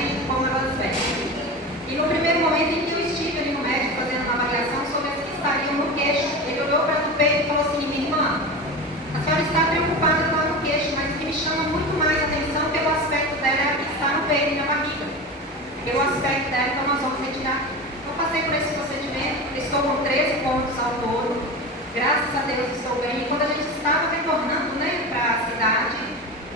vêm, como elas vêm. E no primeiro momento em que eu estive ali no médico fazendo uma avaliação sobre as que estariam no queixo, ele olhou para o peito e falou assim: minha irmã, a senhora está preocupada com o queixo, mas o que me chama muito mais atenção pelo aspecto dela é a que está no peito e na barriga. Pelo aspecto dela, então nós vamos retirar. Eu passei por esse procedimento, estou com 13 pontos ao todo, graças a Deus estou bem. E quando a gente estava retornando, para a cidade,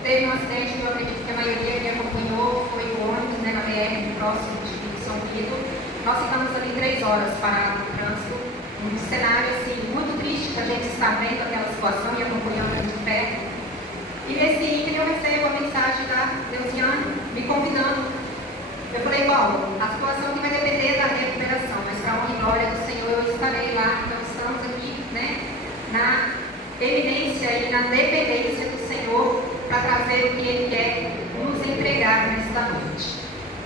teve um acidente que eu acredito que a maioria que acompanhou foi o ônibus, na BR, próximo de São Pedro. Nós ficamos ali 3 horas parados no trânsito, um cenário assim, muito triste, que a gente está vendo aquela situação e acompanhando de perto. E nesse ínterim eu recebo a mensagem da Deusiane me convidando. Eu falei, bom, a situação aqui vai depender da recuperação, mas para a honra e glória do Senhor eu estarei lá. Então estamos aqui, na eminência e na dependência do Senhor para trazer o que Ele quer nos entregar nesta noite.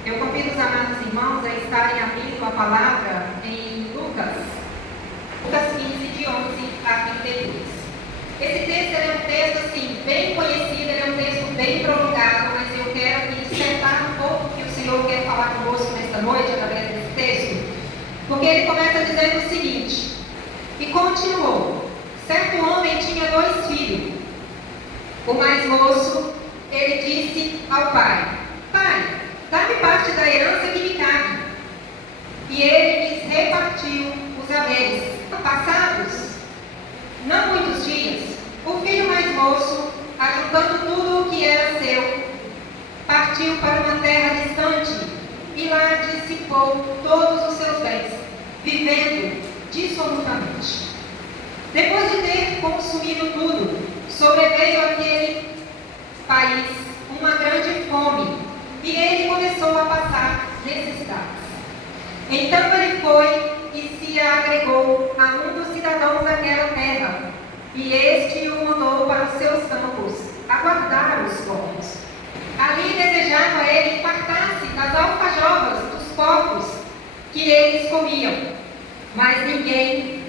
Eu convido os amados irmãos a estarem abrindo a palavra em Lucas 15, de 11 a 32. Esse texto é um texto assim, bem conhecido, ele é um texto bem prolongado, mas eu quero aqui dissertar um pouco o que o Senhor quer falar conosco nesta noite, através desse texto, porque ele começa dizendo o seguinte: e continuou, certo homem tinha 2 filhos. O mais moço, ele disse ao pai: pai, dá-me parte da herança que me cabe. E ele lhes repartiu os haveres. Passados não muitos dias, o filho mais moço, ajuntando tudo o que era seu, partiu para uma terra distante e lá dissipou todos os seus bens, vivendo dissolutamente. Depois de ter consumido tudo, sobreveio àquele país uma grande fome e ele começou a passar necessidades. Então ele foi e se agregou a um dos cidadãos daquela terra, e este o mandou para os seus campos, a guardar os porcos. Ali desejava ele fartar-se das alfajorras dos porcos que eles comiam, mas ninguém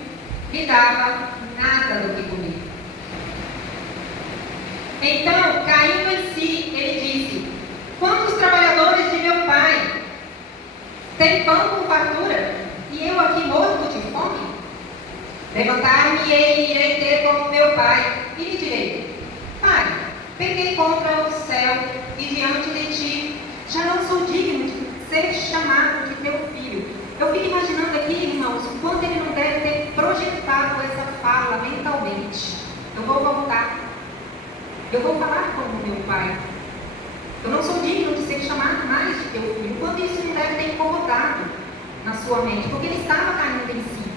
lhe dava nada do que comer. Então, caindo em si, ele disse: quantos trabalhadores de meu pai têm pão com fartura, e eu aqui morto de fome? Levantar-me e irei ter com meu pai, e lhe direi: pai, pequei contra o céu e diante de ti, já não sou digno de ser chamado de teu filho. Eu fico imaginando aqui, irmãos, o quanto ele não deve ter projetado essa fala mentalmente. Eu vou voltar, eu vou falar como meu pai. Eu não sou digno de ser chamado mais de teu filho. Quando isso não deve ter incomodado na sua mente, porque ele estava caindo em si.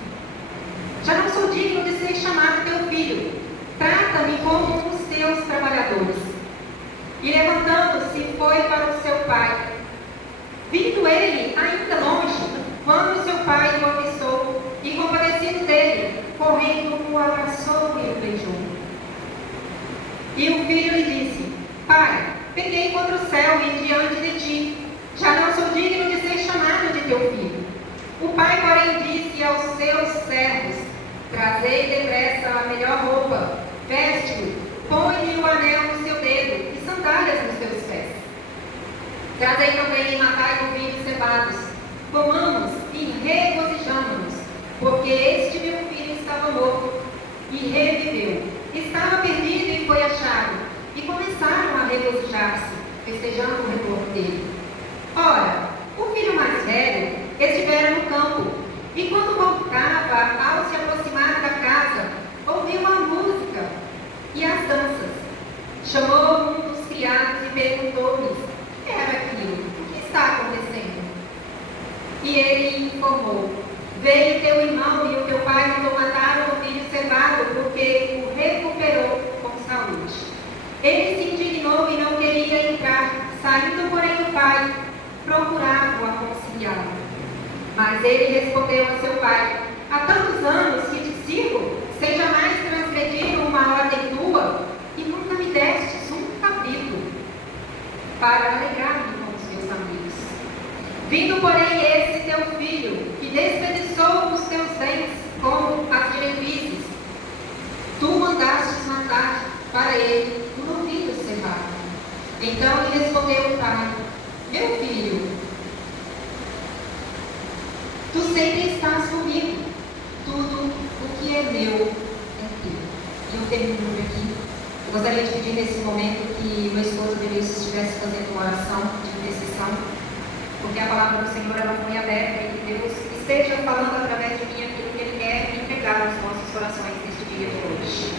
Já não sou digno de ser chamado teu filho. Trata-me como um dos teus trabalhadores. E levantando-se, foi para o seu pai. Vindo ele ainda longe, quando seu pai o avistou, e compadecido dele, correndo o abraçou e o beijou. E o filho lhe disse: pai, pequei contra o céu e diante de ti, já não sou digno de ser chamado de teu filho. O pai, porém, disse aos seus servos: trazei depressa a melhor roupa, veste-o, põe-lhe o anel no seu dedo e sandálias nos seus pés. Trazei também e matai novilhos cevados, comamos e regozijamo-nos, porque este meu filho estava morto e reviveu, estava perdido e foi achado. E começaram a regozijar-se, festejando o retorno dele. Ora, o filho mais velho estivera no campo, e quando voltava, ao se aproximar da casa, ouviu a música e as danças. Chamou um dos criados e perguntou-lhes: o que era aquilo? O que está acontecendo? E ele informou: veio teu irmão e o teu pai mandou matar o filho cevado, porque o recuperou com saúde. Ele se indignou e não queria entrar, saindo, porém, o pai procurava o aconselhá-lo. Mas ele respondeu a seu pai: há tantos anos que te sirvo, sem jamais transgredir uma ordem tua, e nunca me destes um cabrito para alegrar-me com os meus amigos. Vindo, porém, esse teu filho, que desperdiçou os teus bens como as diretrizes, tu mandastes matar para ele um novilho cevado. Então lhe respondeu o pai: meu filho, tu sempre estás comigo, tudo o que é meu é teu. E eu termino por aqui. Eu gostaria de pedir nesse momento que meu esposo Denilson estivesse fazendo uma oração de intercessão, porque a palavra do Senhor ela foi aberta e que Deus esteja falando através de mim aquilo que Ele quer entregar aos nossos corações neste dia de hoje.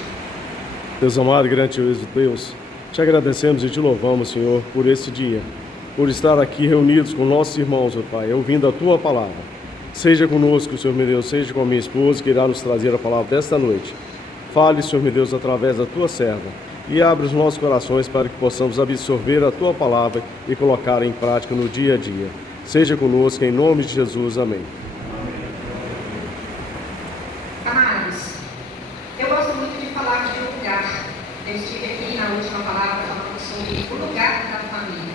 Deus amado e grandioso Deus, te agradecemos e te louvamos, Senhor, por esse dia, por estar aqui reunidos com nossos irmãos, ó Pai, ouvindo a Tua palavra. Seja conosco, Senhor meu Deus, seja com a minha esposa, que irá nos trazer a palavra desta noite. Fale, Senhor meu Deus, através da Tua serva, e abra os nossos corações para que possamos absorver a Tua palavra e colocar em prática no dia a dia. Seja conosco, em nome de Jesus. Amém. Amados, eu gosto muito de falar de lugar. Eu estive aqui na última palavra falando sobre o lugar da família.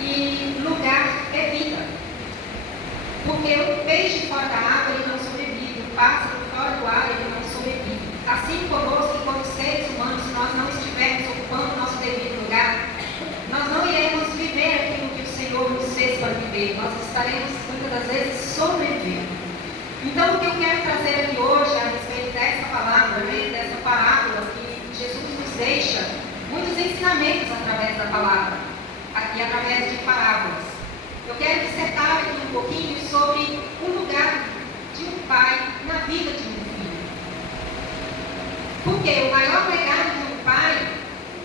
E lugar é vida. Porque o peixe fora da água ele não sobrevive, o pássaro fora do ar ele não sobrevive. Assim conosco, enquanto seres humanos, se nós não estivermos ocupando o nosso devido lugar, nós não iremos viver aquilo que o Senhor nos fez para viver. Nós estaremos muitas das vezes sobrevivendo. Então, o que eu quero trazer aqui hoje a respeito dessa palavra, dessa parábola que Jesus nos deixa, muitos ensinamentos através da palavra, aqui através de parábolas. Eu quero dissertar aqui um pouquinho sobre o lugar de um pai na vida de um filho. Porque o maior legado de um pai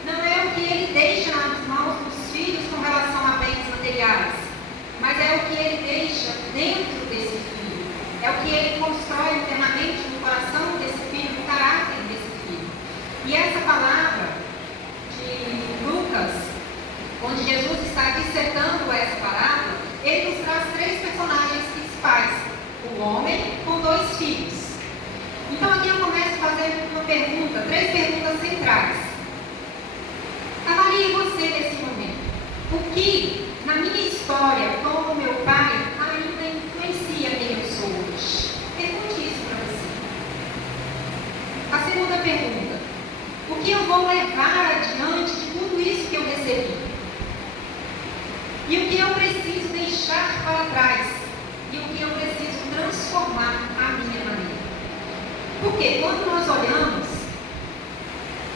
não é o que ele deixa nas mãos dos filhos com relação a bens materiais, mas é o que ele deixa dentro desse filho. É o que ele constrói internamente no coração desse filho, no caráter desse filho. E essa palavra de Lucas, onde Jesus está dissertando essa parábola, ele nos traz três personagens principais: o homem com dois filhos. Então aqui eu começo fazendo uma pergunta, três perguntas centrais. Avalie você nesse momento. O que na minha história com o meu pai ainda influencia quem eu sou hoje? Pergunte isso para você. A segunda pergunta: o que eu vou levar adiante de tudo isso que eu recebi? E o que eu preciso deixar para trás? E o que eu preciso transformar à minha maneira? Porque quando nós olhamos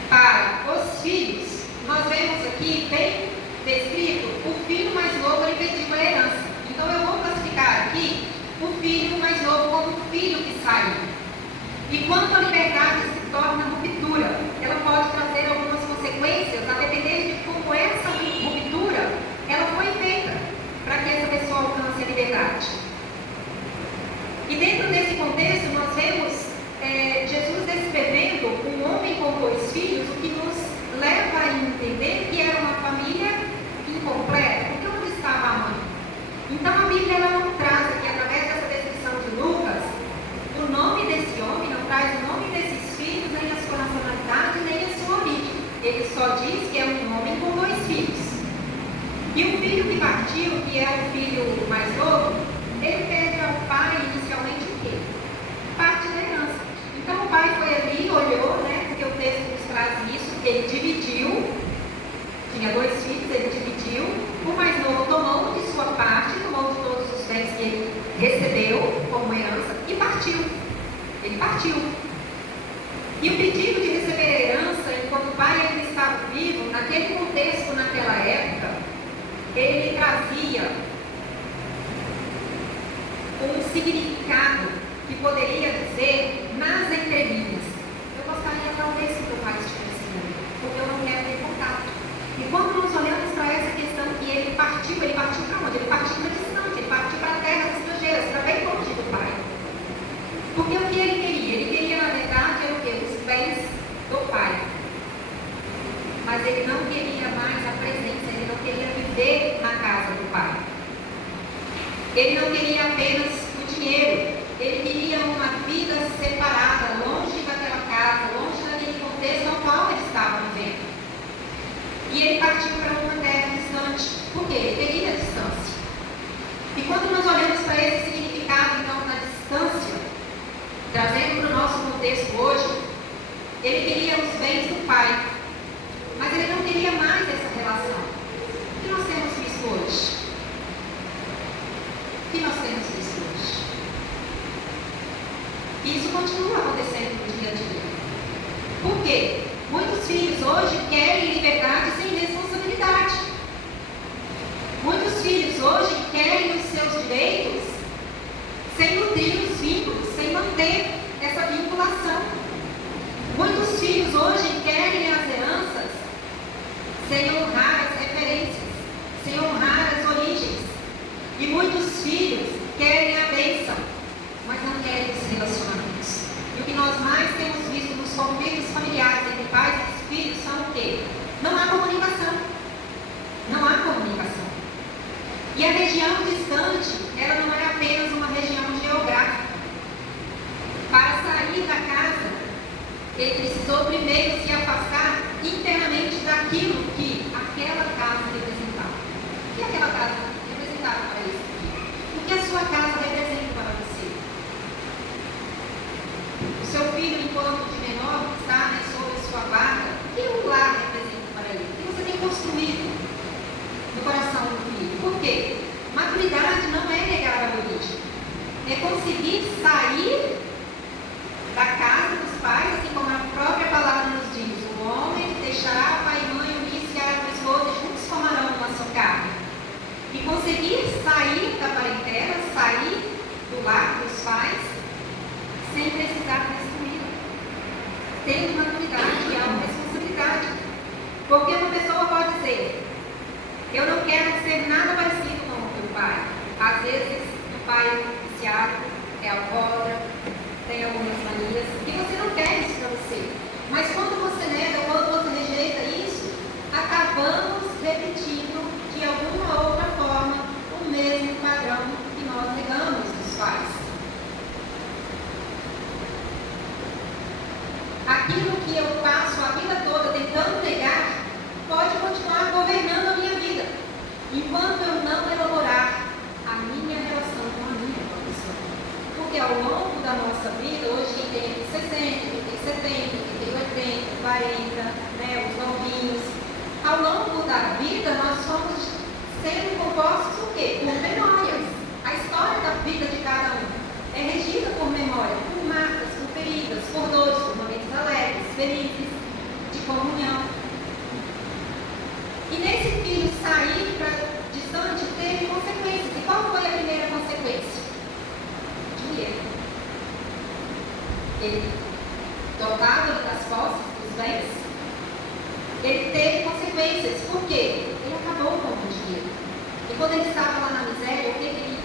para os filhos, nós vemos aqui bem descrito o filho mais novo, ele pediu uma herança. Então eu vou classificar aqui o filho mais novo como o filho que saiu. E quando a liberdade se torna ruptura, ela pode trazer algumas consequências, a depender de como essa ruptura ela foi feita para que essa pessoa alcance a liberdade. E dentro desse contexto nós vemos Jesus descrevendo um homem com dois filhos, o que nos leva a entender que era uma família incompleta, porque onde estava a mãe? Então a Bíblia ela não traz aqui, através dessa descrição de Lucas, o nome desse homem, não traz o nome desses filhos, nem a sua nacionalidade, nem a sua origem. Ele só diz que é um homem com dois filhos. E o filho que partiu, que é o filho mais novo, ele pede ao pai inicialmente o quê? Parte da herança. Então o pai foi ali, olhou, porque o texto nos traz isso, ele dividiu, tinha dois filhos, ele dividiu, o mais novo tomou de sua parte, tomou de todos os bens que ele recebeu como herança e partiu. Ele partiu. E o pedido de receber a herança, enquanto o pai ainda estava vivo, naquele contexto, naquela época, ele trazia um significado que poderia dizer nas entrelinhas: eu gostaria talvez que o pai estivesse morto, porque eu não quero ter contato. E quando nós olhamos para essa questão que ele partiu para onde? Ele partiu para distante, ele partiu para terras estrangeiras, para bem longe do pai. Porque o que ele queria? Ele queria, na verdade, era o quê? Os bens do pai. Mas ele não queria mais a presença, ele não queria viver na casa do pai. Ele não queria apenas o dinheiro, ele queria uma vida separada, longe daquela casa, longe daquele contexto ao qual ele estava vivendo. E ele partiu para uma terra distante, porque ele queria a distância. E quando nós olhamos para esse significado, então, da distância, trazendo para o nosso contexto hoje, ele queria os bens do pai. Mas ele não queria mais essa relação. O que nós temos visto hoje? continua acontecendo no dia a dia. Por quê? Muitos filhos hoje querem liberdade sem responsabilidade. Muitos filhos hoje querem os seus direitos sem nutrir os vínculos, sem manter essa vinculação. Muitos filhos hoje querem as heranças sem honrar as referências, sem honrar as origens. E muitos filhos querem a bênção, mas não querem os relacionamentos. E o que nós mais temos visto nos conflitos familiares entre pais e filhos são o quê? Não há comunicação. Não há comunicação. E a região distante, ela não é apenas uma região geográfica. Para sair da casa, ele precisou primeiro se afastar internamente daquilo que aquela casa representava. O que aquela casa representava para esse filho? O que a sua casa representa para você? O seu filho, enquanto de menor, está sob a sua guarda. O que o lar representa para ele? O que você tem construído no coração do filho? Por quê? Maturidade não é negar a origem. É conseguir sair da casa dos pais, assim como a própria palavra nos diz. O homem deixará pai e mãe, unir-se à esposa, e juntos formarão uma só carne. E conseguir sair da parentela, sair do lar dos pais, sem precisar destruí-la. Tendo maturidade e autorresponsabilidade. Porque uma pessoa pode dizer: eu não quero ser nada parecido com o meu pai. Às vezes, o pai é viciado, é alcoólatra, tem algumas manias, e você não quer isso para você. Mas quando você nega, quando você rejeita isso, acabamos repetindo de alguma outra forma o mesmo padrão que nós negamos dos pais. Aquilo que eu passo a vida toda tentando negar pode continuar governando a minha vida, enquanto eu não elaborar a minha relação com a minha profissão. Porque ao longo da nossa vida, hoje quem tem 60, quem tem 70, quem tem 80, 40, né, os novinhos, ao longo da vida nós somos sendo compostos o quê? Por memórias. A história da vida de cada um é regida por memória, por marcas, por feridas, por dores, por momentos alegres, felizes, de comunhão. E nesse filho sair para distante teve consequências. E qual foi a primeira consequência? Dinheiro. Ele, dotado das posses, dos bens, ele teve consequências. Por quê? Ele acabou com o dinheiro. E quando ele estava lá na miséria, o que ele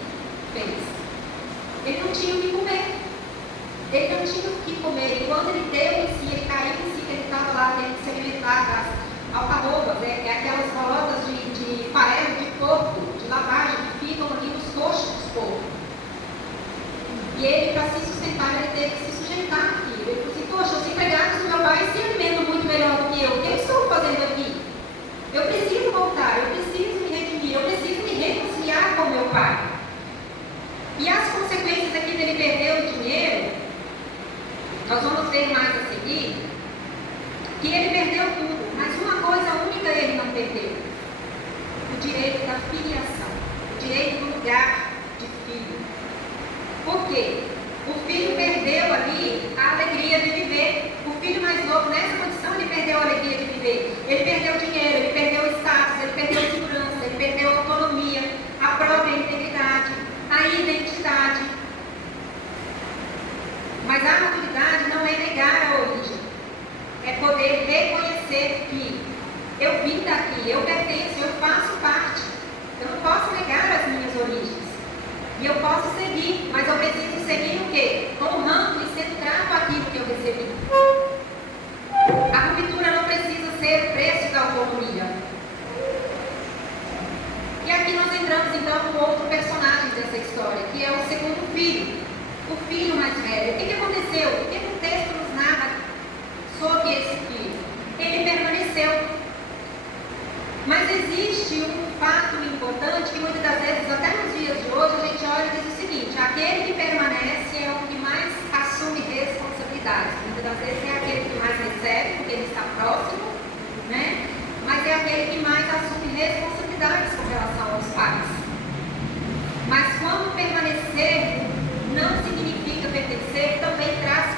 fez? Ele não tinha o que comer. Ele não tinha o que comer. E quando ele deu em si, ele caiu em si, que ele estava lá tendo que se alimentar das alfarrobas, aquelas bolotas de farelo de porco, de lavagem, que ficam ali nos coxos dos porcos. E ele, para se sustentar, ele teve que se sujeitar aqui. Ele falou assim: poxa, os empregados do meu pai se alimentam muito melhor do que eu. O que eu estou fazendo aqui? Eu preciso voltar, eu preciso me redimir, eu preciso me reconciliar com meu pai. E as consequências aqui dele perder o dinheiro, nós vamos ver mais a seguir, que ele perdeu tudo, mas uma coisa única ele não perdeu: o direito da filiação, o direito do lugar de filho. Por quê? O filho perdeu ali a alegria de viver. O filho mais novo, nessa condição, ele perdeu a alegria de viver. Ele perdeu dinheiro, ele perdeu o status, ele perdeu segurança, ele perdeu a autonomia, a própria integridade, a identidade. Mas a maturidade não é negar a origem. É poder reconhecer que eu vim daqui, eu pertenço, eu faço parte. Eu não posso negar as minhas origens. E eu posso seguir, mas eu preciso seguir o quê? Honrando e sendo grato àquilo que eu recebi. A ruptura não precisa ser o preço da autonomia. E aqui nós entramos então no outro personagem dessa história, que é o segundo filho, o filho mais velho. O que aconteceu? O que o texto nos narra sobre esse filho? Ele permaneceu. Mas existe um fato importante que muitas das vezes, até nos dias de hoje, a gente olha e diz o seguinte: aquele que permanece é o que mais assume responsabilidades. Muitas das vezes é aquele que mais recebe, porque ele está próximo, né? Mas é aquele que mais assume responsabilidades com relação aos pais. Mas quando permanecer não significa pertencer, também traz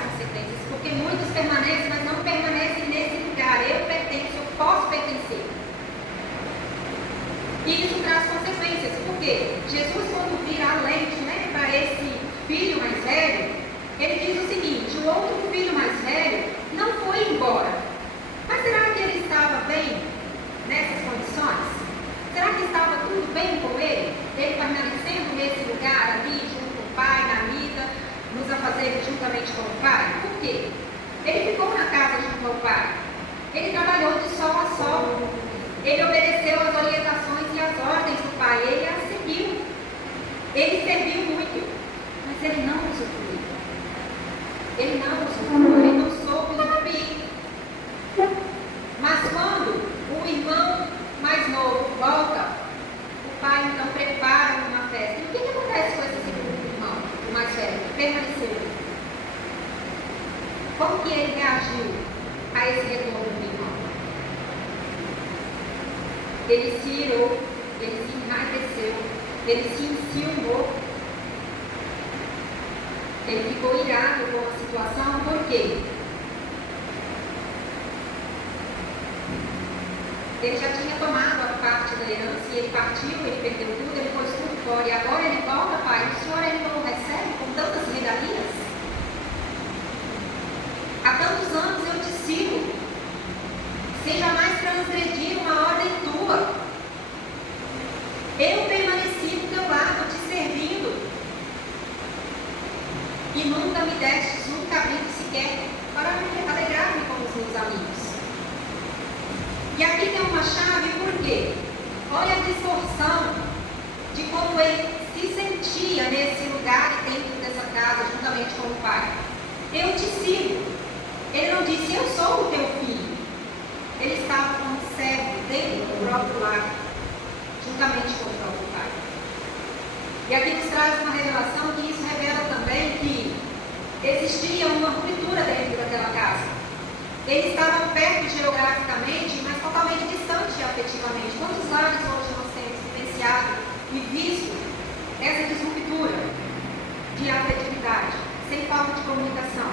E isso traz consequências, porque Jesus, quando vira a lente, né, para esse filho mais velho, ele diz o seguinte: o outro filho mais velho não foi embora. Mas será que ele estava bem nessas condições? Será que estava tudo bem com ele? Ele permanecendo nesse lugar ali, junto com o pai, na vida, nos afazeres juntamente com o pai? Por quê? Ele ficou na casa junto ao pai. Ele trabalhou de sol a sol. Ele obedeceu às orientações e às ordens do pai. Ele as seguiu. Ele serviu muito. Mas ele não usufruiu. Ele não usufruiu. Ele não soube usufruir. Mas quando o irmão mais novo volta, o pai então prepara uma festa. E o que acontece com esse segundo irmão, o mais velho, que permaneceu? Como que ele reagiu a esse retorno do irmão? Ele se irou, ele se enraiveceu, ele se enciumou. Ele ficou irado com a situação, por quê? Ele já tinha tomado a parte da herança e ele partiu, ele perdeu tudo, ele pôs tudo fora. E agora ele volta, pai, o senhor ele não recebe com tantas regalias? Há tantos anos eu te sigo, sem jamais transgredir uma ordem tua. Eu permaneci do teu lado, te servindo. E nunca me destes um cabrito sequer para me alegrar-me com os meus amigos. E aqui tem uma chave, por quê? Olha a distorção de como ele se sentia nesse lugar e dentro dessa casa, juntamente com o pai. Eu te sigo. Ele não disse, eu sou o teu filho. Ele estava como servo dele, do próprio lar, juntamente com o próprio pai. E aqui nos traz uma revelação que isso revela também que existia uma ruptura dentro daquela casa. Eles estavam perto geograficamente, mas totalmente distante afetivamente. Quantos lares hoje nós temos vivenciado e visto essa disruptura de afetividade, sem falta de comunicação?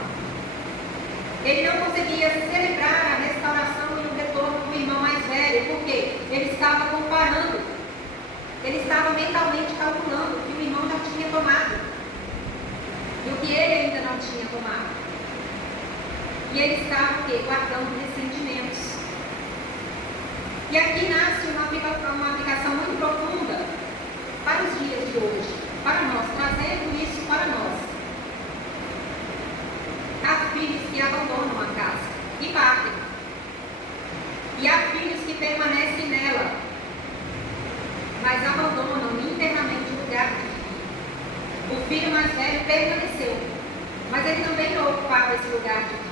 Ele não conseguia celebrar a restauração e o retorno do irmão mais velho, porque ele estava comparando, ele estava mentalmente calculando o que o irmão já tinha tomado e o que ele ainda não tinha tomado. E ele estava guardando ressentimentos. E aqui nasce uma aplicação muito profunda para os dias de hoje, para nós, trazendo isso para nós. Há filhos que abandonam a casa e partem. E há filhos que permanecem nela, mas abandonam internamente o lugar de filho. O filho mais velho permaneceu, mas ele também não ocupava esse lugar de filho.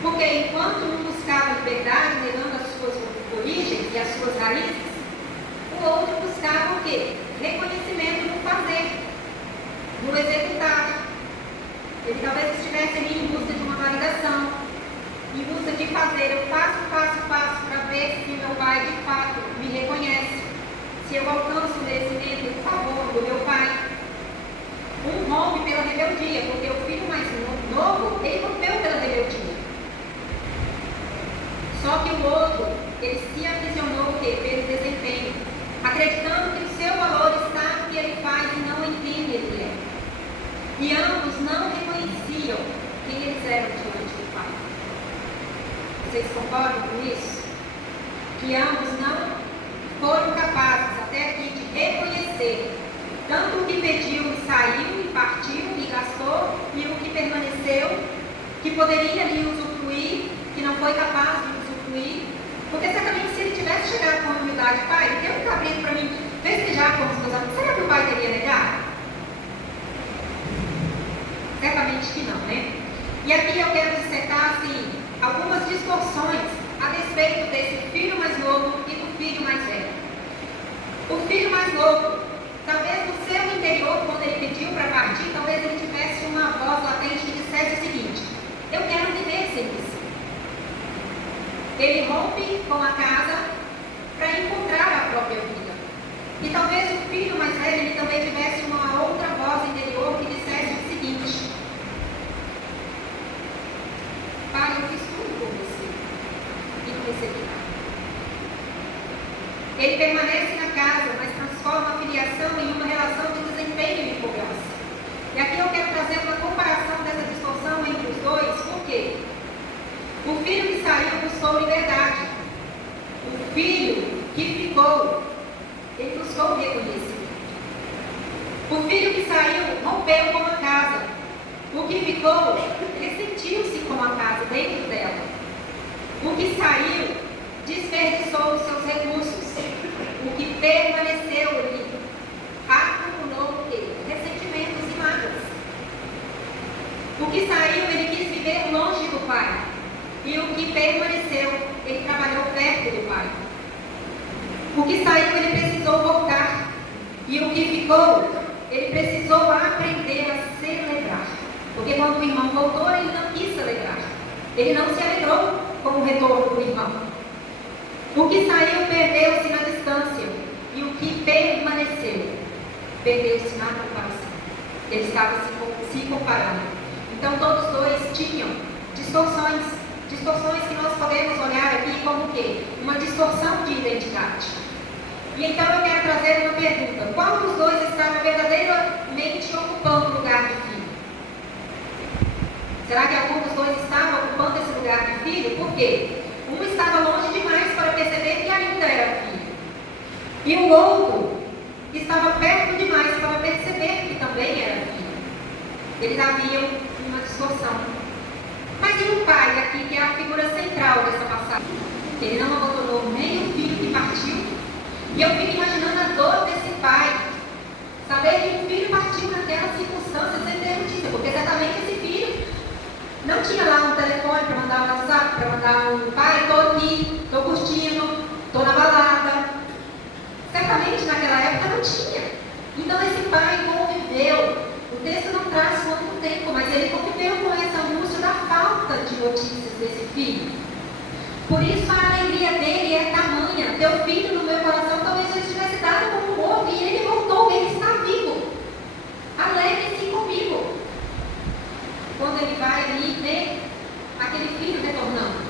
Porque enquanto um buscava liberdade, negando as suas origens e as suas raízes, o outro buscava o quê? Reconhecimento no fazer, no executar. Ele talvez estivesse ali em busca de uma validação, em busca de fazer. Eu faço para ver se meu pai de fato me reconhece, se eu alcanço o merecimento, o favor do meu pai. Um rompe pela rebeldia, porque o filho mais novo, ele rompeu pela rebeldia. Só que o outro, ele se aprisionou pelo desempenho, acreditando que o seu valor está no que ele faz e não em quem ele é. E ambos não reconheciam quem eles eram diante do Pai. Vocês concordam com isso? Que ambos não foram capazes até aqui de reconhecer tanto o que pediu e saiu e partiu e gastou, e o que permaneceu, que poderia lhe usufruir, que não foi capaz de usufruir. Porque certamente se ele tivesse chegado com a humildade, pai, tem um cabrito para mim festejar com os meus amigos, será que o pai teria negado? Certamente que não, né? E aqui eu quero dissecar assim, algumas distorções a respeito desse filho mais novo e do filho mais velho. O filho mais novo, talvez no seu interior, quando ele pediu para partir, talvez ele tivesse uma voz latente que dissesse o seguinte: eu quero viver sem você. Ele rompe com a casa para encontrar a própria vida. E talvez o filho mais velho ele também tivesse uma outra voz interior que dissesse o seguinte: pai, eu fiz tudo por você e não recebi nada. Ele permanece permanece na casa, mas transforma a filiação em uma relação de desempenho e cobrança. E aqui eu quero trazer uma comparação dessa distorção entre os dois, por quê? O filho que saiu buscou liberdade. O filho que ficou, ele buscou reconhecimento. O filho que saiu rompeu com a casa. O que ficou, ressentiu-se com a casa dentro dela. O que saiu, desperdiçou os seus recursos. O que permaneceu, ele acumulou o quê? Ressentimentos e mágoas. O que saiu, ele quis viver longe do pai. E o que permaneceu, ele trabalhou perto do pai. O que saiu, ele precisou voltar. E o que ficou, ele precisou aprender a celebrar. Porque quando o irmão voltou, ele não quis celebrar. Ele não se alegrou com o retorno do irmão. O que saiu, perdeu-se na distância. E o que permaneceu, perdeu-se na comparação. Ele estava se comparando. Então, todos dois tinham distorções que nós podemos olhar aqui como o quê? Uma distorção de identidade. E então eu quero trazer uma pergunta. Qual dos dois estava verdadeiramente ocupando o lugar de filho? Será que algum dos dois estava ocupando esse lugar de filho? Por quê? Um estava longe demais para perceber que ainda era filho. E o outro estava perto demais para perceber que também era filho. Eles haviam uma distorção. Mas e o pai aqui, que é a figura central dessa passagem? Ele não abandonou nem o filho que partiu. E eu fico imaginando a dor desse pai. Saber que o filho partiu naquela circunstância sem ter notícia. Porque certamente esse filho não tinha lá um telefone para mandar um WhatsApp, para mandar um pai, estou aqui, estou curtindo, estou na balada. Certamente naquela época não tinha. Então esse pai conviveu. O texto não traz quanto tempo, mas ele conviveu com essa angústia da falta de notícias desse filho. Por isso a alegria dele é tamanha. Teu filho no meu coração talvez já estivesse dado como morto e ele voltou, ele está vivo. Alegre-se comigo. Quando ele vai ali e vê aquele filho retornando.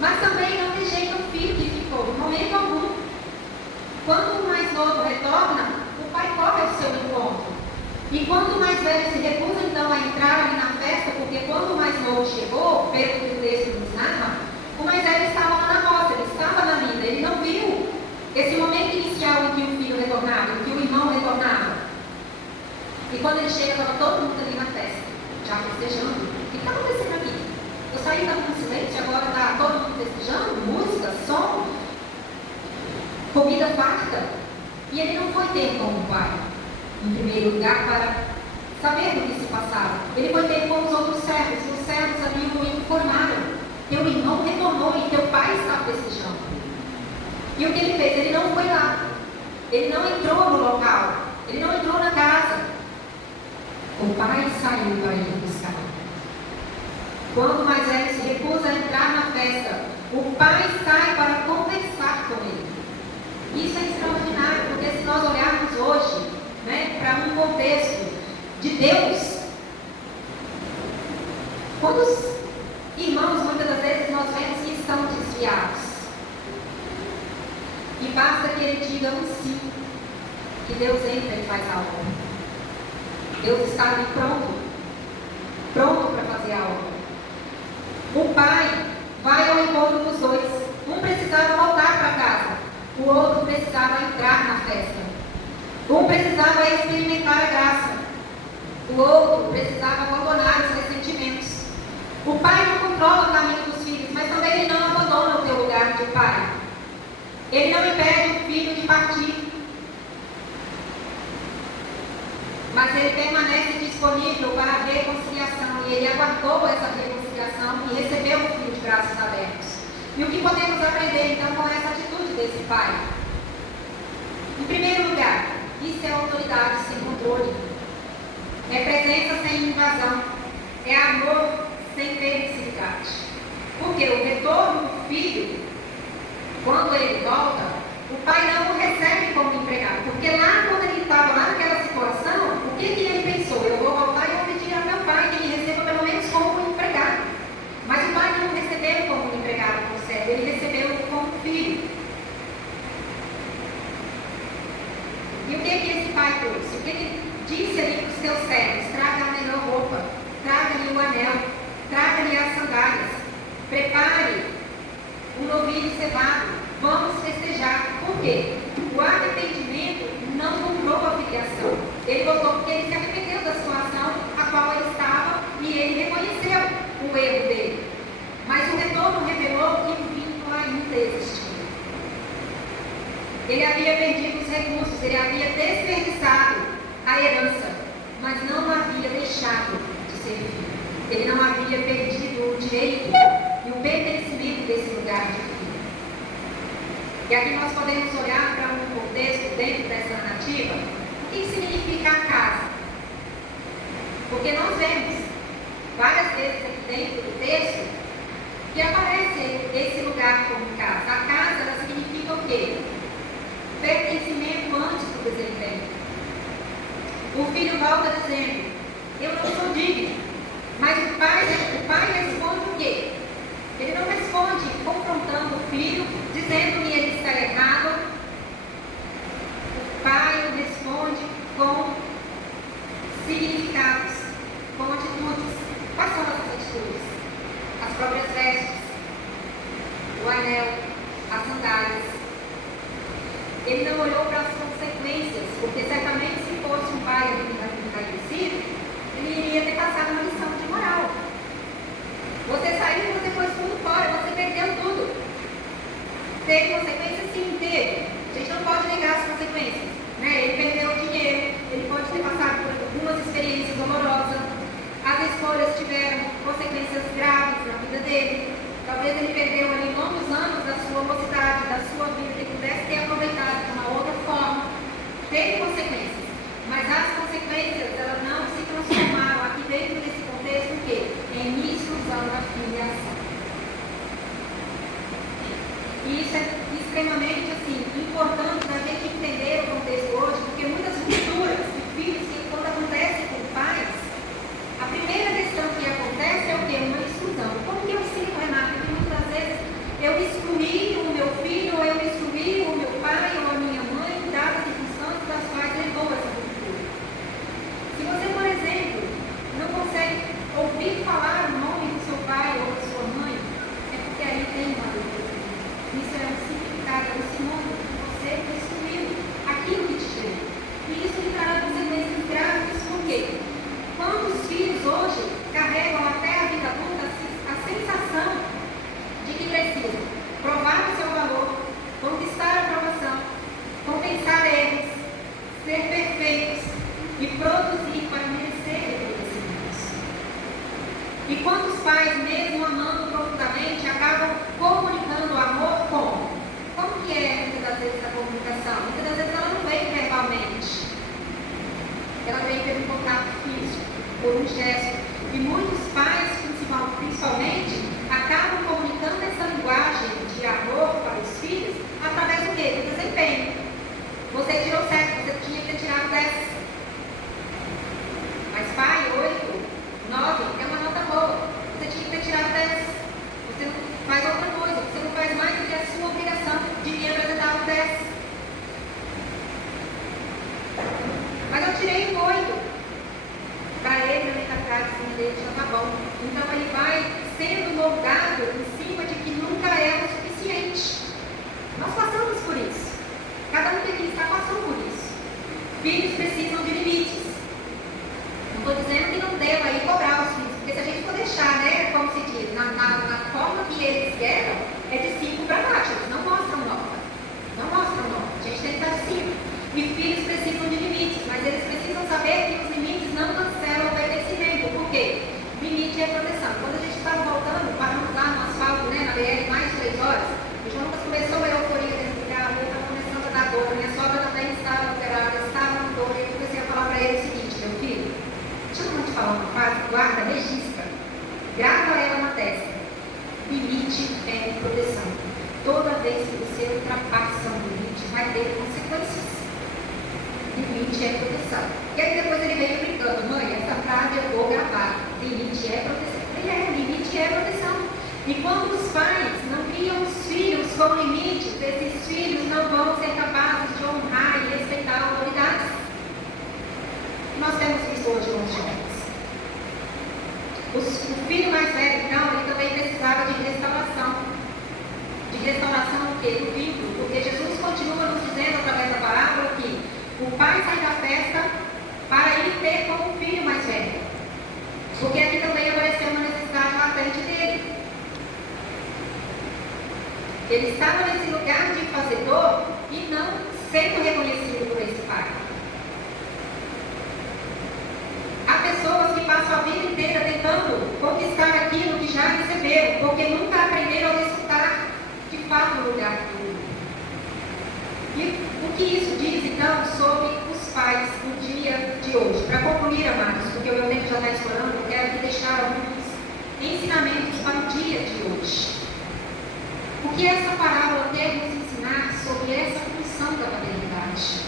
Mas também não rejeita o filho que ficou, de momento algum. Quando o mais novo retorna, o pai corre ao seu encontro. E quando o mais velho se recusa então a entrar ali na festa, porque quando o mais novo chegou, pelo que o texto nos narra, o mais velho estava lá na roça, ele estava na lida, ele não viu esse momento inicial em que o filho retornava, em que o irmão retornava. E quando ele chega, estava todo mundo ali na festa, já festejando. O que está acontecendo aqui? Eu saí, estava com silêncio, agora está todo mundo festejando, música, som, comida farta. E ele não foi ter com o pai, em primeiro lugar, para saber do que se passava. Ele foi ter com os outros servos, e os servos ali o informaram. Teu irmão retornou e teu pai está festejando. E o que ele fez? Ele não foi lá. Ele não entrou no local. Ele não entrou na casa. O pai saiu para ir buscar. Quando o mais velho se recusa a entrar na festa, o pai sai para conversar com ele. Isso é extraordinário, porque se nós olharmos hoje, para um contexto de Deus, quantos irmãos, muitas das vezes, nós vemos que estão desviados. E basta que ele diga um sim, que Deus entra e faz algo. Deus está ali pronto para fazer algo. O pai vai ao encontro dos dois. Um precisava voltar para casa. O outro precisava entrar na festa. Um precisava experimentar a graça. O outro precisava abandonar os ressentimentos. O pai não controla o caminho dos filhos, mas também ele não abandona o teu lugar de pai. Ele não impede o filho de partir. Mas ele permanece disponível para a reconciliação. E ele aguardou essa reconciliação e recebeu o filho de braços abertos. E o que podemos aprender então com essa atitude desse pai? Em primeiro lugar, isso é autoridade sem controle. É presença sem invasão. É amor sem permissividade. Porque o retorno do filho, quando ele volta, o pai não o recebe como empregado. Porque lá, quando ele estava lá naquela situação, o que ele pensou? Eu vou voltar e vou pedir ao meu pai que me receba pelo menos como um empregado. Mas o pai não recebeu como um empregado, como servo, ele recebeu como filho. E o que esse pai trouxe? O que ele disse ali para os seus servos? Traga a melhor roupa, traga-lhe o anel, traga-lhe as sandálias, prepare um novilho cevado, vamos festejar. Por quê? O arrependimento não comprou a filiação. Ele voltou porque ele se arrependeu da situação a qual ele estava e ele reconheceu o erro dele. Mas o retorno revelou que o vínculo ainda existia. Ele havia perdido os recursos, ele havia desperdiçado a herança, mas não havia deixado de ser filho. Ele não havia perdido o direito e o pertencimento desse lugar de filho. E aqui nós podemos olhar para um contexto dentro dessa narrativa. O que significa a casa? Porque nós vemos várias vezes aqui dentro do texto que aparece esse lugar como casa. A casa, ela significa o quê? Pertencimento antes do desempenho. O filho volta dizendo: eu não sou digno. Mas o pai responde o quê? Ele não responde confrontando o filho, dizendo que ele está errado. O pai responde com significados, com atitudes. Quais são essas atitudes? As próprias vestes, o anel, as sandálias. Ele não olhou para as consequências, porque certamente se fosse um pai agradecido, ele iria ter passado uma lição de moral. Você saiu, você pôs tudo fora, você perdeu tudo. Teve consequências? Sim, teve. A gente não pode negar as consequências. Né? Ele perdeu o dinheiro, ele pode ter passado por algumas experiências dolorosas. As escolhas tiveram consequências graves na vida dele. Talvez ele perdeu ali longos anos da sua mocidade, da sua vida, que pudesse ter aproveitado de uma outra forma. Teve consequências, mas as consequências elas não se transformaram aqui dentro desse contexto o quê? Em exclusão da filiação. E isso é extremamente importante da gente entender o contexto hoje, porque muitas rupturas de filhos que quando acontecem com pais, a primeira questão que acontece é o quê? Uma exclusão. Como que eu sinto, Renato? Porque muitas vezes eu excluí o meu filho, ou eu excluí o meu pai ou a minha mãe, dadas as circunstâncias das quais levou essa ruptura. Se você, por exemplo, não consegue ouvir falar o nome do seu pai ou da sua mãe, é porque aí tem uma ruptura. Isso é um significado, é um sinônimo que você excluiu aquilo que te chegou. E isso lhe trará consequências graves, por quê? Quando os filhos hoje carregam até a vida adulta a sensação de que precisam provar o seu valor, conquistar a aprovação, compensar erros, ser perfeitos e produzir para merecer reconhecimentos. E quantos pais, mesmo amando profundamente, acabam comunicando o amor como que é muitas das vezes a comunicação? Muitas das vezes ela não vem verbalmente. Ela vem pelo contato físico, por um gesto. E muitos pais, principalmente, acabam comunicando essa linguagem de amor para os filhos através do quê? Do desempenho. Você tirou 7, você tinha que ter tirado 10. Mas pai, 8, 9 é uma nota boa. Você tinha que ter tirado 10. Você não faz outra coisa, você não faz mais do que a sua obrigação de me apresentar o 10. Mas eu tirei 8. Para ele, na mentalidade dele, já está bom. Então ele vai sendo moldado em cima de que nunca é o suficiente. Nós passamos por isso. Cada um que aqui está passando por isso. Filhos precisam de limites. Não estou dizendo que não deva aí cobrar os filhos, porque se a gente for deixar, né, como se diz, na forma que eles querem, é de 5 para baixo. Eles não mostram nota. Não mostram nota. A gente tem que estar de 5. E filhos precisam de limites, mas eles precisam saber que os limites não cancelam o obedecimento. Por quê? Limite é proteção. Quando a gente estava voltando, paramos lá no asfalto, né, na BR, mais de 3 horas, o João Lucas começou a euforia dentro do carro, eu estava começando a dar dor, a minha sogra também estava operada, estava com dor, e eu comecei a falar para ele o seguinte: meu filho, deixa eu te falar uma frase, guarda, registra, grava ela na testa. Limite é proteção. Toda vez que você ultrapassa um limite, vai ter consequências. Limite é proteção. E aí depois ele veio brincando: mãe, essa frase eu vou gravar. Limite é proteção. Limite é proteção. E quando os pais não criam os filhos com limites, esses filhos não vão ser capazes de honrar e respeitar a autoridade. vai sair da festa para ir ter com o filho mais velho. Porque aqui também apareceu uma necessidade latente dele. Ele estava nesse lugar de fazedor e não sendo reconhecido por esse pai. Há pessoas que passam a vida inteira tentando conquistar aquilo que já receberam, porque nunca aprenderam a desfrutar de fato o lugar do. E o que isso diz, então, sobre os pais no dia de hoje? Para concluir, amados, porque o meu tempo já está estourando, eu quero aqui deixar alguns ensinamentos para o dia de hoje. O que essa parábola quer nos ensinar sobre essa função da paternidade?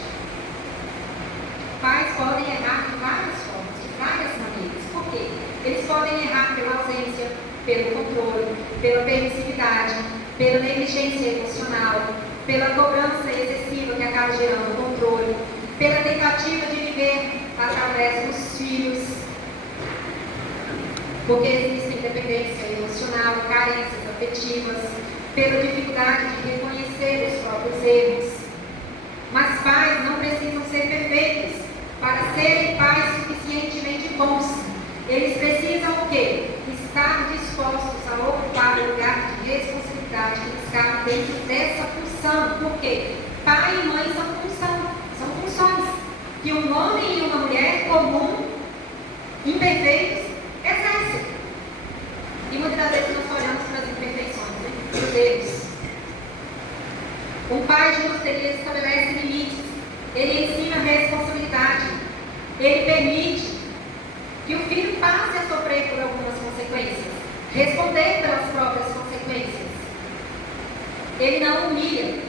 Pais podem errar de várias formas, de várias maneiras. Por quê? Eles podem errar pela ausência, pelo controle, pela permissividade, pela negligência emocional, pela cobrança excessiva que acaba gerando controle, pela tentativa de viver através dos filhos, porque existe dependência emocional, carências afetivas, pela dificuldade de reconhecer os próprios erros. Mas pais não precisam ser perfeitos para serem pais suficientemente bons. Eles precisam o quê? Estar dispostos a ocupar o lugar de responsabilidade que lhes cabe dentro dessa função. Porque pai e mãe são funções que um homem e uma mulher comum, imperfeitos, exercem. E muitas das vezes nós olhamos para as imperfeições, né? Os erros. Um pai justo, ele estabelece limites, ele ensina responsabilidade, ele permite que o filho passe a sofrer por algumas consequências, responder pelas próprias consequências. Ele não humilha,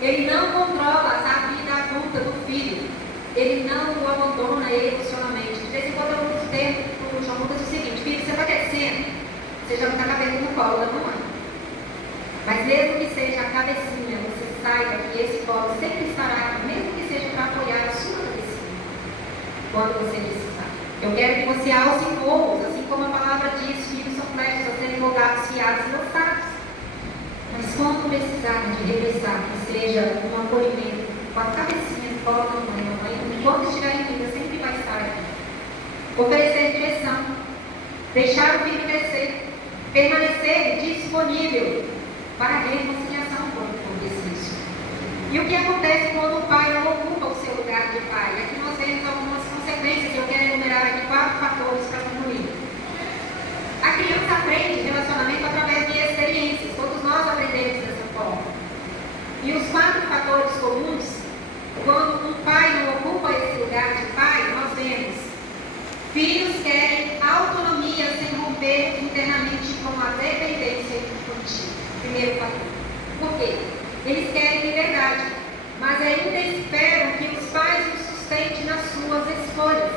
ele não controla a vida adulta do filho, ele não o abandona emocionalmente. De vez em quando eu uso o termo para o João Lucas o seguinte: filho, você está crescendo, você já não está cabendo no colo da mamãe. Mas mesmo que seja a cabecinha, você saiba que esse colo sempre estará, mesmo que seja para apoiar a sua cabecinha, quando você precisar. Eu quero que você alce voos, assim como a palavra diz, filhos são flechas a serem voltados, fiados e lançados. Mas quando precisar de regressar, que seja um acolhimento com a cabecinha no colo da mamãe, enquanto estiver em vida, sempre vai estar aqui. Oferecer direção, deixar o filho crescer, permanecer disponível para a reconciliação quando for preciso. E o que acontece quando o pai não ocupa o seu lugar de pai? Aqui nós vemos algumas consequências, eu quero enumerar aqui 4 fatores para concluir. A criança aprende relacionamento através de experiências, todos nós aprendemos dessa forma. E os 4 fatores comuns, quando um pai não ocupa esse lugar de pai, nós vemos: filhos querem autonomia sem romper internamente com a dependência infantil. Primeiro fator. Por quê? Eles querem liberdade, mas ainda esperam que os pais os sustentem nas suas escolhas.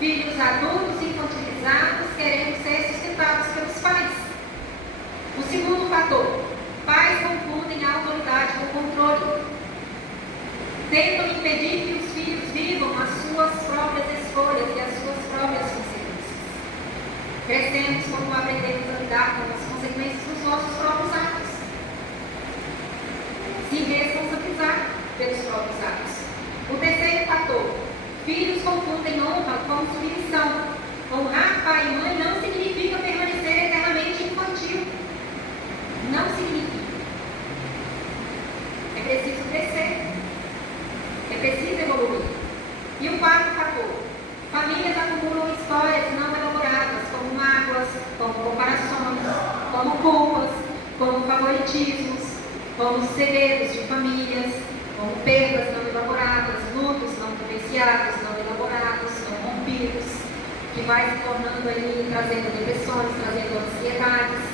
Filhos adultos infantilizados querendo ser sustentados pelos pais. O segundo fator: pais confundem a autoridade com o controle. Tentam impedir que os filhos vivam as suas próprias escolhas e as suas próprias consequências. Crescemos quando aprendemos a lidar com as consequências dos nossos próprios atos. Se responsabilizar pelos próprios atos. O terceiro fator: filhos confundem honra com submissão. Honrar pai e mãe não significa permanecer eternamente infantil. Não significa. É preciso crescer. É preciso evoluir. E o quarto fator: famílias acumulam histórias não elaboradas, como mágoas, como comparações, como culpas, como favoritismos, como segredos de famílias, como perdas não elaboradas, lutos não vivenciados, não elaborados, não rompidos, que vai se tornando aí, trazendo depressões, trazendo ansiedades.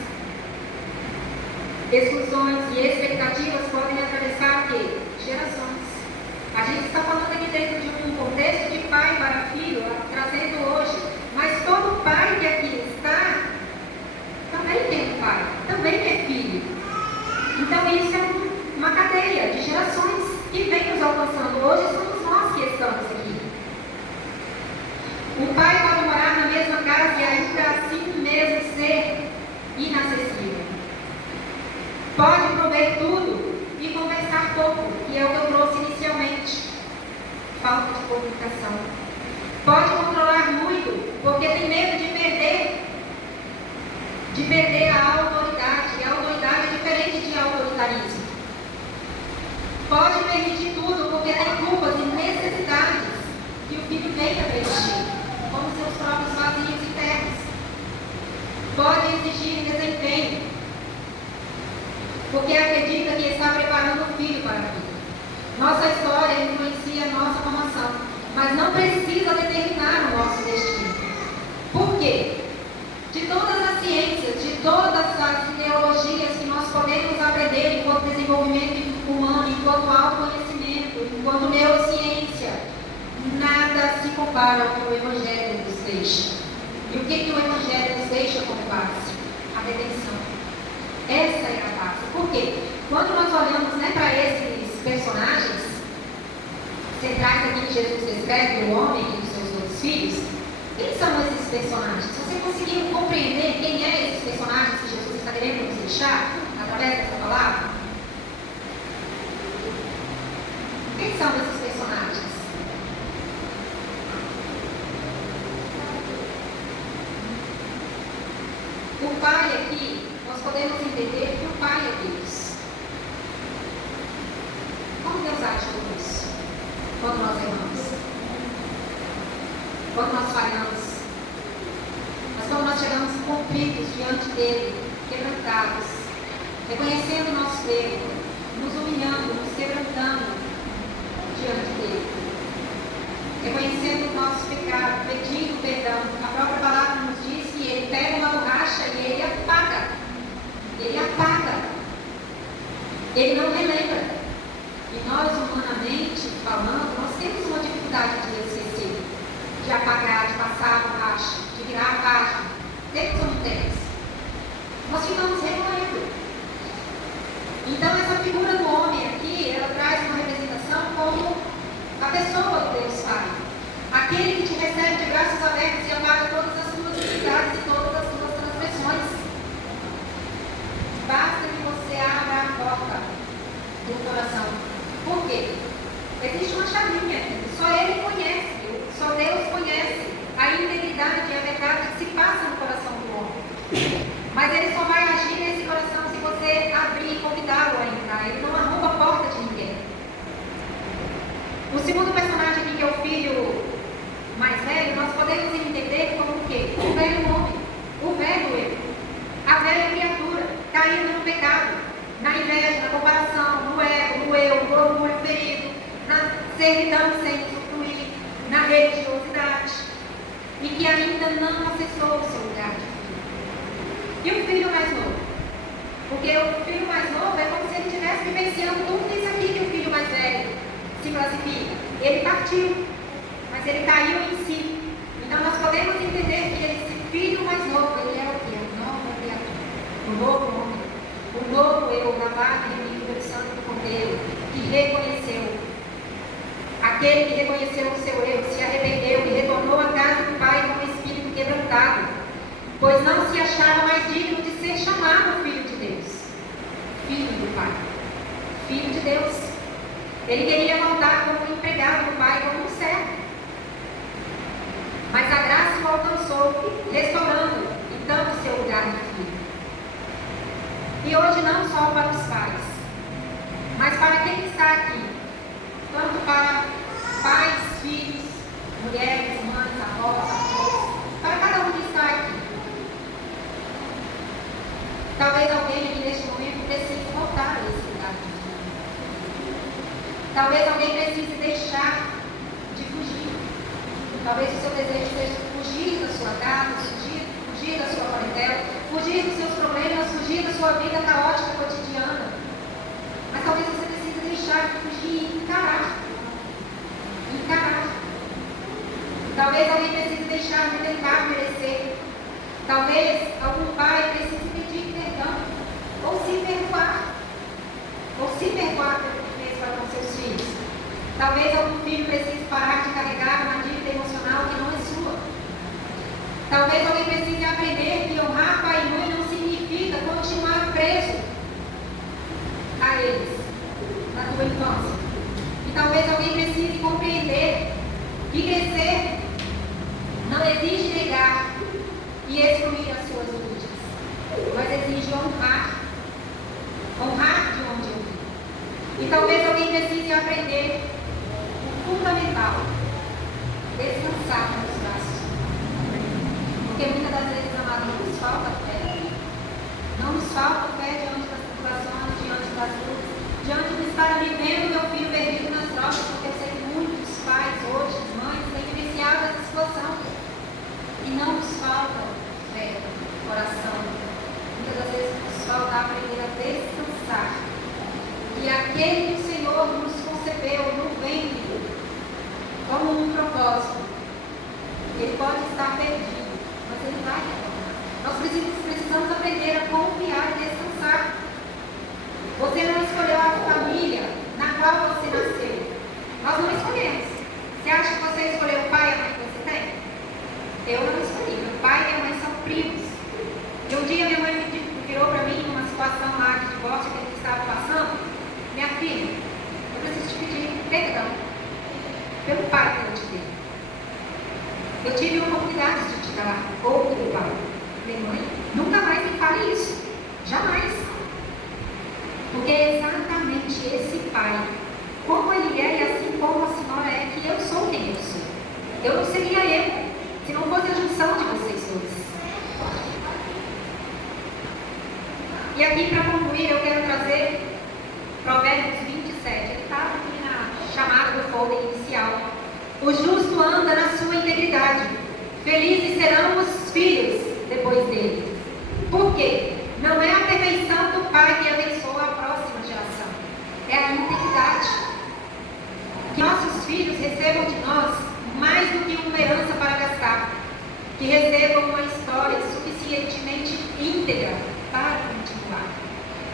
Exclusões e expectativas podem atravessar o quê? Gerações. A gente está falando aqui dentro de um contexto de pai para filho, trazendo hoje, mas todo pai que aqui está também tem pai, também é filho. Então isso é uma cadeia de gerações que vem nos alcançando. Hoje somos nós que estamos aqui. Um pai pode morar na mesma casa e ainda assim mesmo ser inacessível. Pode prover tudo e conversar pouco. comunicação. Pode controlar muito, porque tem medo de perder a autoridade. E a autoridade é diferente de autoritarismo. Pode permitir tudo, porque tem culpas e necessidades que o filho venha preencher, como seus próprios vazios internos. Pode exigir desempenho, porque acredita que está preparando o filho para a vida. Nossa história influencia a nossa formação, mas não precisa determinar o nosso destino. Por quê? De todas as ciências, de todas as ideologias que nós podemos aprender enquanto desenvolvimento humano, enquanto autoconhecimento, enquanto neurociência, nada se compara ao que o Evangelho nos deixa. E o que o Evangelho nos deixa como base? A redenção. Essa é a base. Por quê? Quando nós olhamos para esses personagens centrais aqui que Jesus descreve, o homem e os seus dois filhos, quem são esses personagens? Se você conseguir compreender quem é esses personagens que Jesus está querendo nos deixar, através dessa palavra, quem são esses personagens? O Pai aqui, nós podemos entender que o Pai é Deus. Como Deus age conosco? Quando nós erramos? Quando nós falhamos? Mas quando nós chegamos contritos diante dele, quebrantados, reconhecendo o nosso erro, nos humilhando, nos quebrantando diante dele, reconhecendo o nosso pecado, pedindo perdão. A própria palavra nos diz que ele pega uma borracha e ele apaga. Ele apaga. Ele não relembra. E nós, humanamente falando, nós temos uma dificuldade de esquecer, de apagar, de passar a borracha, de virar a página. Temos ou não temos? Nós ficamos remoendo. Então, essa figura do homem aqui, ela traz uma representação como a pessoa do Deus Pai. Aquele que te recebe de braços abertos e apaga todas as tuas iniquidades e todas as tuas transgressões. Basta que você abra a porta do coração. Por quê? Existe uma chavinha, só Ele conhece, só Deus conhece a integridade e a verdade que se passa no coração do homem. Mas Ele só vai agir nesse coração se você abrir e convidá-lo a entrar. Ele não arromba a porta de ninguém. O segundo personagem aqui, que é o filho mais velho, nós podemos entender como o quê? O velho homem, o velho eu, a velha criatura, caindo no pecado, na inveja, na comparação, no ego, no eu, no orgulho ferido, na servidão sem usufruir, na religiosidade, e que ainda não acessou o seu lugar de filho. E o filho mais novo? Porque o filho mais novo é como se ele estivesse vivenciando tudo isso aqui que o filho mais velho se classifica. Ele partiu, mas ele caiu em si. Então nós podemos entender que esse filho mais novo, ele é o que? A nova criatura, o novo homem, o novo eu, lavado e remido pelo sangue do Cordeiro, que reconheceu, aquele que reconheceu o seu erro, se arrependeu e retornou à casa do Pai com o espírito quebrantado, pois não se achava mais digno de ser chamado filho de Deus, filho do Pai, filho de Deus. Ele queria voltar como empregado do Pai, como um servo. Mas a graça o alcançou, restaurando então o seu lugar de filho. E hoje não só para os pais, mas para quem está aqui, tanto para pais, filhos, mulheres, mães, avós, para cada um que está aqui. Talvez alguém aqui neste momento precise voltar a esse lugar de filho. Talvez alguém precise deixar de fugir. Talvez o seu desejo seja fugir da sua casa, fugir da sua parentela, fugir dos seus problemas, fugir da sua vida caótica cotidiana. Mas talvez você precise deixar de fugir e encarar. Talvez alguém precise deixar de tentar merecer. Talvez algum pai precise pedir perdão, ou se perdoar pelo que fez para com seus filhos. Talvez algum filho precise parar de carregar uma dívida emocional que não é sua. Talvez alguém precise aprender que honrar pai e mãe não significa continuar preso a eles na tua infância. E talvez alguém precise compreender Que crescer não exige negar e excluir as suas origens, mas exige honrar de onde eu vim. E talvez alguém precise aprender o fundamental: descansar nos braços. Porque muitas das vezes, amado, não nos falta fé. Não nos falta fé diante das tribulações, diante das lutas, diante de estar ali vendo meu filho perdido nas drogas, porque eu sei que muitos pais hoje, mães, têm vivenciado essa situação. E não nos falta fé, oração. Muitas das vezes nos falta aprender a descansar. E aquele que o Senhor nos concebeu no ventre, como um propósito, ele pode estar perdido, mas ele vai retornar. Nós precisamos aprender a confiar e descansar. Você não escolheu a família na qual você nasceu. Nós não escolhemos. Você acha que você escolheu o pai e a mãe que você tem? Eu não escolhi. Meu pai e minha mãe são primos. E um dia minha mãe virou para mim numa situação lá de divórcio que a gente estava passando. Minha filha, eu preciso te pedir perdão pelo pai que eu te dei. Eu tive a oportunidade de te dar outro pai. Minha mãe, nunca mais me fale isso. Jamais. Porque é exatamente esse pai, como ele é e assim como a senhora é, que eu sou quem eu sou. Eu não seria eu, se não fosse a junção de vocês dois. E aqui, para concluir, eu quero trazer Provérbios 27. Ele estava aqui na chamada do folder inicial. O justo anda na sua integridade. Felizes serão os filhos depois dele. Por quê? Não é a perfeição do pai que abençoa a próxima geração. É a integridade. Que nossos filhos recebam de nós mais do que uma herança para gastar. Que recebam uma história suficientemente íntegra para continuar.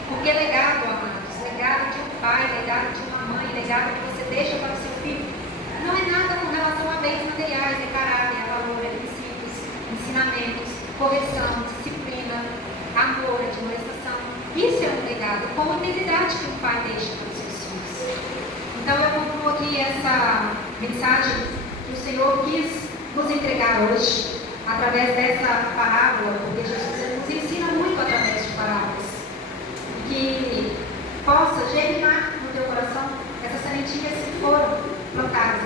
Porque legado, amados, legado de um pai, legado de uma mãe, legado que você deixa para o seu filho, não é nada com relação a bens materiais, é caráter, é valor, é princípios, ensinamentos, correção, disciplina, amor, admoestação. Isso é um legado com a integridade que o pai deixa para os seus filhos. Então eu concluo aqui essa mensagem que o Senhor quis nos entregar hoje, através dessa parábola, porque Jesus nos ensina muito através de parábolas. Que possa germinar no teu coração essas sementinhas que foram plantadas